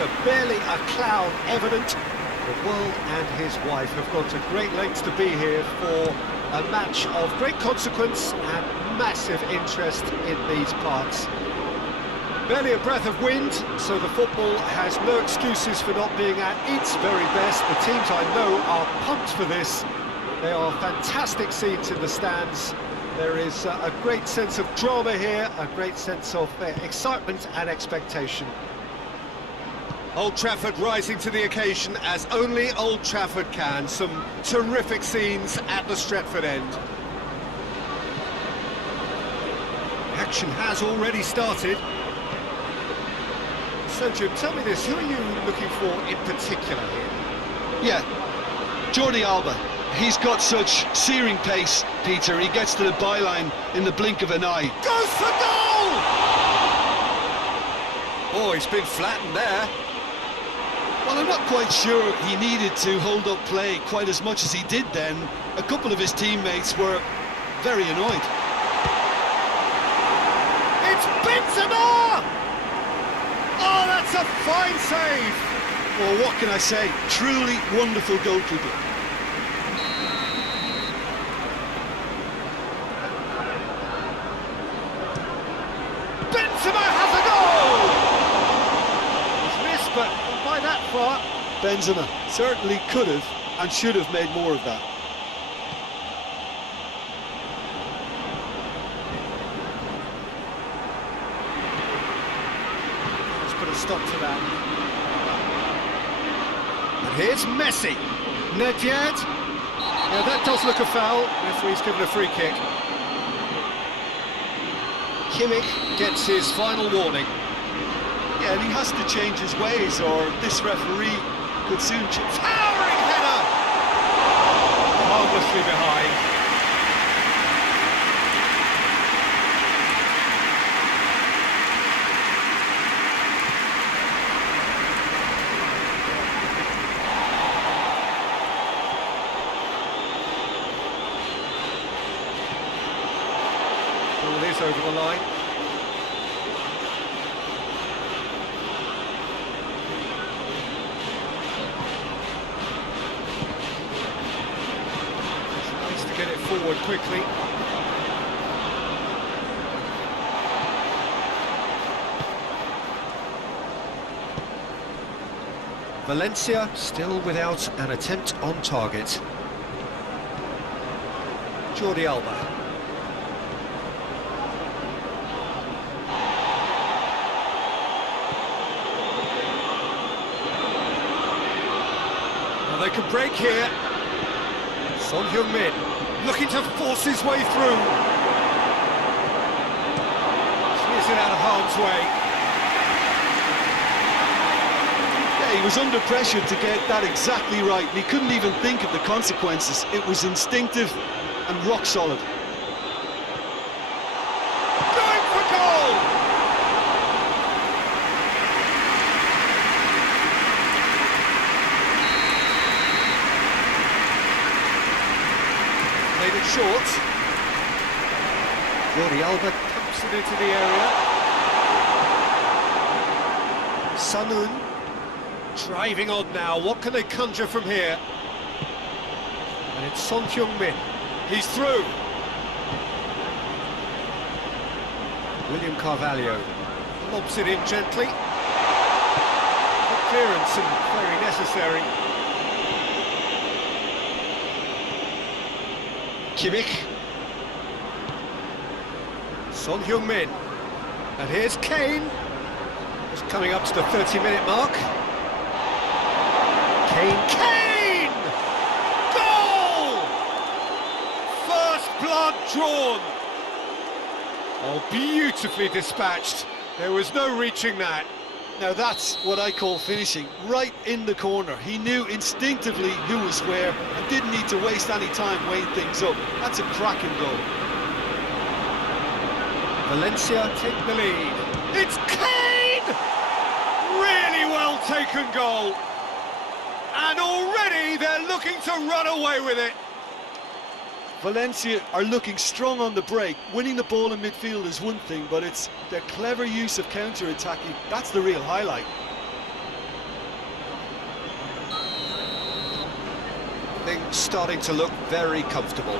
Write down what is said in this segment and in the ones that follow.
a barely a cloud evident. The world and his wife have gone to great lengths to be here for a match of great consequence and massive interest in these parts. Barely a breath of wind, so the football has no excuses for not being at its very best. The teams I know are pumped for this. They are fantastic scenes in the stands. There is a great sense of drama here, a great sense of excitement and expectation. Old Trafford rising to the occasion as only Old Trafford can. Some terrific scenes at the Stretford end. Action has already started. So Jim, tell me this, who are you looking for in particular here? Yeah, Jordi Alba. He's got such searing pace, Peter. He gets to the byline in the blink of an eye. Goes for goal! Oh, he's been flattened there. Well, I'm not quite sure he needed to hold up play quite as much as he did then. A couple of his teammates were very annoyed. It's Benzema! Oh, that's a fine save! Well, what can I say? Truly wonderful goalkeeper. Benzema has a goal! He's missed, but not by that far. Benzema certainly could have and should have made more of that. Let's put a stop to that. And here's Messi. Nedved. Yeah, that does look a foul. Referee's given a free kick. Kimmich gets his final warning. Yeah, and he has to change his ways, or this referee could soon change. Towering header! Harmlessly behind. Ball is over the line. Get it forward quickly. Valencia still without an attempt on target. Jordi Alba. Well, they could break here. Son Heung-min looking to force his way through. Clears it out of harm's way. Yeah, he was under pressure to get that exactly right, and he couldn't even think of the consequences. It was instinctive and rock solid. Going for goal! Played it short. Jordi Alba pumps it into the area. Sanun driving on now. What can they conjure from here? And it's Son Heung-min. He's through. William Carvalho lobs it in gently. Good clearance and very necessary. Kimmich. Son Heung-min. And here's Kane. Just coming up to the 30-minute mark. Kane! Goal! First blood drawn. Oh, beautifully dispatched. There was no reaching that. Now that's what I call finishing, right in the corner. He knew instinctively who was where and didn't need to waste any time weighing things up. That's a cracking goal. Valencia take the lead. It's Kane! Really well taken goal. And already they're looking to run away with it. Valencia are looking strong on the break. Winning the ball in midfield is one thing, but it's their clever use of counter-attacking. That's the real highlight. starting to look very comfortable.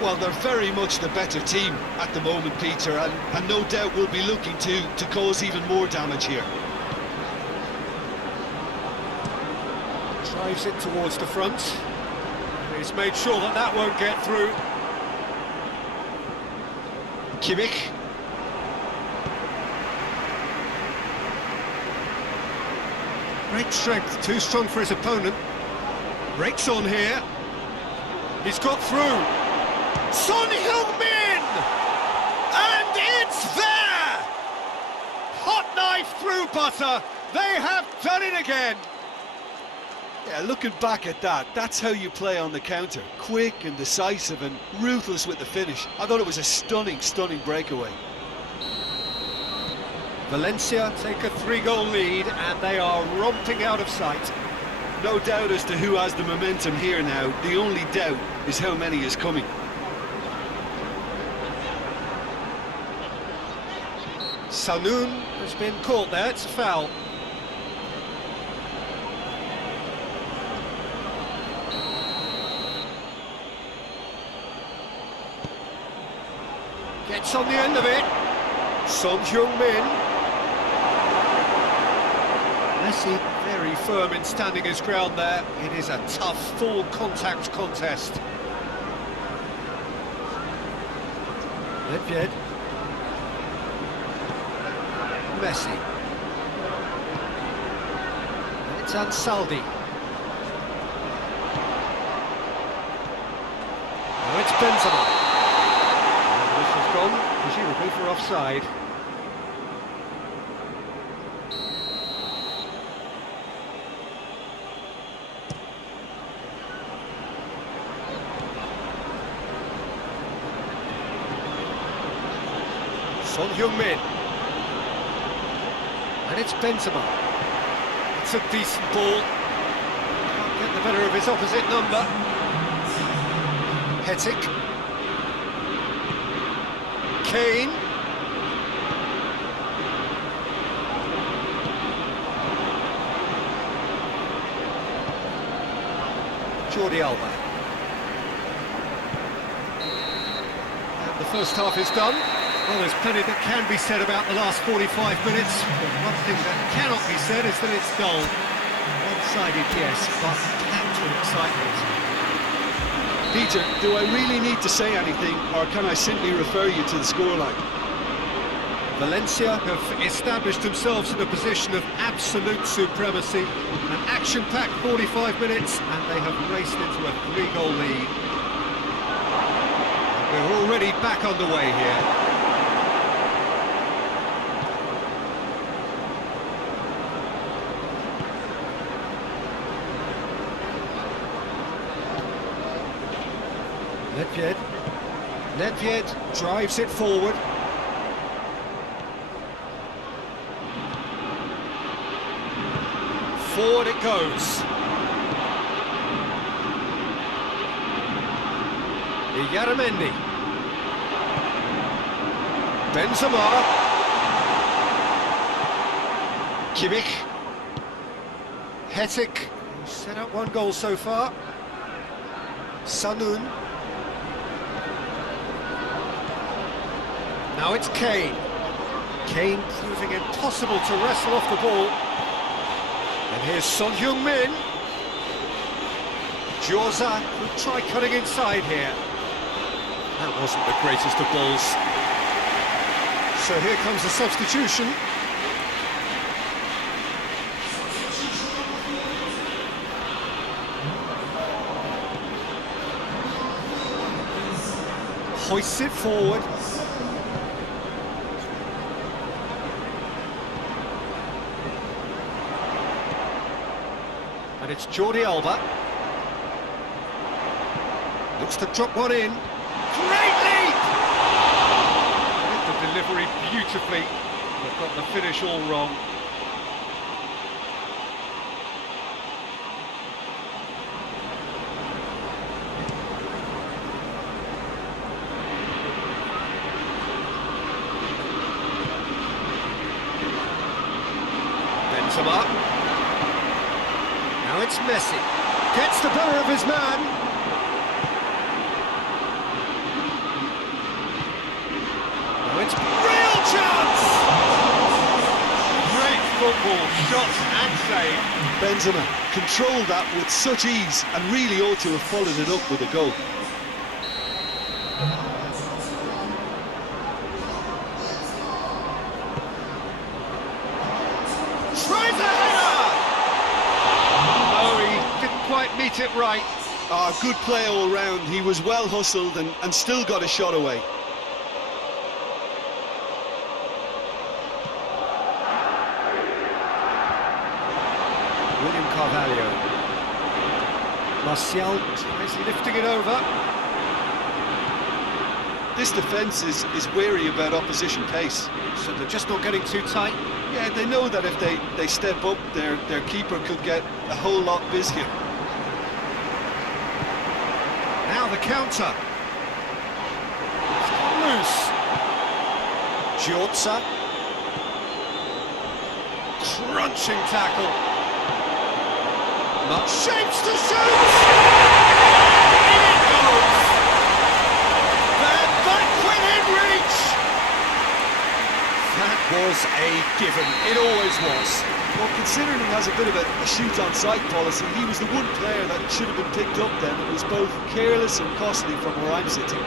Well, they're very much the better team at the moment, Peter, and no doubt will be looking to cause even more damage here. Drives it towards the front. He's made sure that that won't get through. Kimmich. Great strength, too strong for his opponent. Breaks on here. He's got through. Son Heung-min! And it's there! Hot knife through butter. They have done it again. Yeah, looking back at that, that's how you play on the counter. Quick and decisive and ruthless with the finish. I thought it was a stunning, stunning breakaway. Valencia take a 3-goal lead and they are romping out of sight. No doubt as to who has the momentum here now. The only doubt is how many is coming. Sanoun has been caught there, it's a foul. Gets on the end of it. Son Heung-min. Messi very firm in standing his ground there. It is a tough, full contact contest. Nedved. Messi. And it's Ansaldi. Now it's Benzema. And this has gone, presumably for offside. Son Heung-min. And it's Benzema. It's a decent ball. Can't get the better of his opposite number. Hetic. Kane. Jordi Alba. And the first half is done. Well, there's plenty that can be said about the last 45 minutes, but one thing that cannot be said is that it's dull. One-sided, yes, but packed with excitement. Peter, do I really need to say anything, or can I simply refer you to the scoreline? Valencia have established themselves in a position of absolute supremacy. An action-packed 45 minutes, and they have raced into a 3-goal lead. And we're already back underway here. Nedved drives it forward. Forward it goes. Yaramendi. Benzema. Kimmich. Hetic, who's set up 1 goal so far. Sanoun. Now it's Kane. Kane proving impossible to wrestle off the ball. And here's Son Heung-min. Joza will try cutting inside here. That wasn't the greatest of balls. So here comes the substitution. Hoists it forward. And it's Jordi Alba. Looks to drop one in. Great leap! Did the delivery beautifully, but got the finish all wrong. Benzema. Now it's Messi. Gets the better of his man. ball, shot and save. Benzema controlled that with such ease and really ought to have followed it up with a goal. Tries a header! No, he didn't quite meet it right. Good play all round. He was well hustled and still got a shot away. William Carvalho. Martial tries lifting it over. This defence is wary about opposition pace. So they're just not getting too tight. Yeah, they know that if they step up, their keeper could get a whole lot busier. Now the counter. It's gone loose. Giorza. Crunching tackle. Shapes to shoot! In it goes! They're back within reach! That was a given. It always was. Well, considering he has a bit of a shoot-on-sight policy, he was the one player that should have been picked up then. It was both careless and costly from where I'm sitting.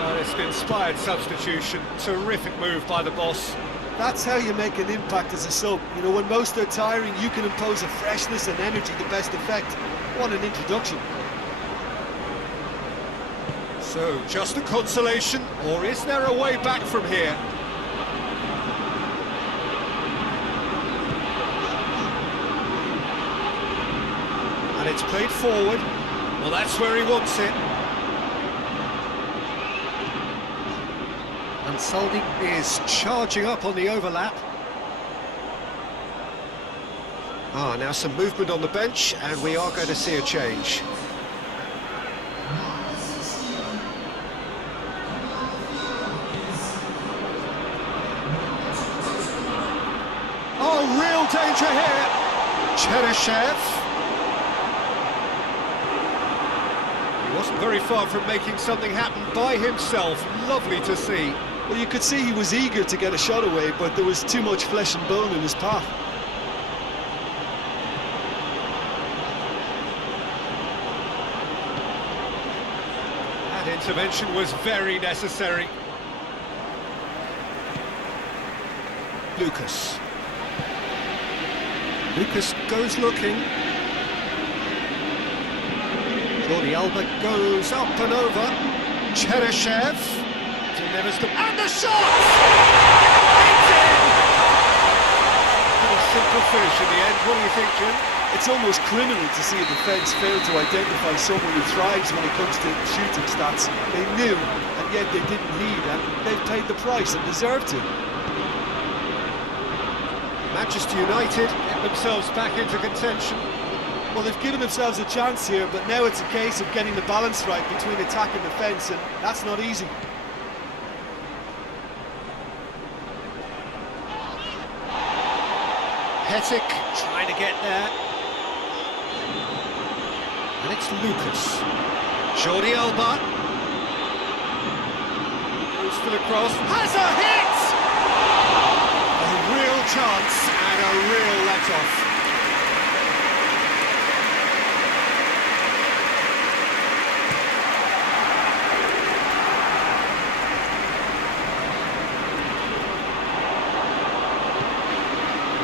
Well, it's an inspired substitution. Terrific move by the boss. That's how you make an impact as a sub. You know, when most are tiring, you can impose a freshness and energy to best effect. What an introduction. So, just a consolation, or is there a way back from here? And it's played forward. Well, that's where he wants it. And Saldi is charging up on the overlap. Now some movement on the bench, and we are going to see a change. Oh, real danger here. Cheryshev. He wasn't very far from making something happen by himself. Lovely to see. Well, you could see he was eager to get a shot away, but there was too much flesh and bone in his path. That intervention was very necessary. Lucas. Lucas goes looking. Jordi Alba goes up and over. Cheryshev. Delivers the... And the shot! It's in! A simple finish in the end. What do you think, Jim? It's almost criminal to see a defence fail to identify someone who thrives when it comes to shooting stats. They knew, and yet they didn't heed, and they've paid the price and deserve to. Manchester United get themselves back into contention. Well, they've given themselves a chance here, but now it's a case of getting the balance right between attack and defence, and that's not easy. Hetic trying to get there. And it's Lucas. Jordi Alba. Goes for the cross. Has a hit! A real chance and a real let-off.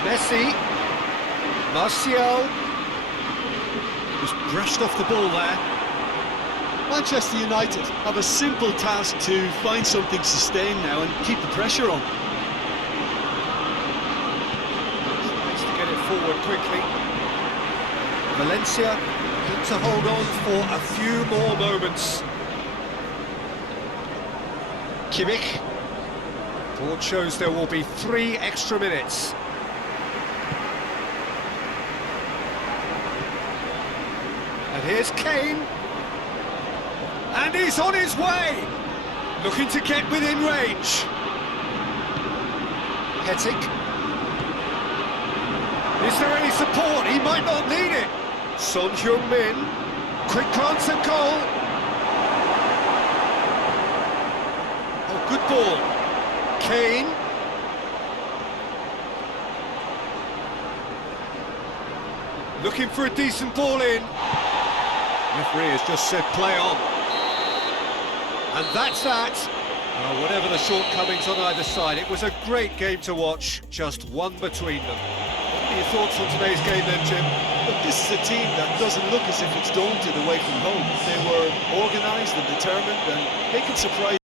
Messi, Martial, was brushed off the ball there. Manchester United have a simple task to find something sustained now and keep the pressure on. Tries to get it forward quickly. Valencia need to hold on for a few more moments. Kimmich. Board shows there will be 3 extra minutes. And here's Kane. And he's on his way! Looking to get within range. Hetic. Is there any support? He might not need it. Son Heung-min. Quick glance at goal. Oh, good ball. Kane. Looking for a decent ball in. Referee has just said play on. And that's that. Well, whatever the shortcomings on either side, it was a great game to watch, just one between them. What are your thoughts on today's game then, Jim? Look, this is a team that doesn't look as if it's daunted away from home. They were organised and determined, and they can surprise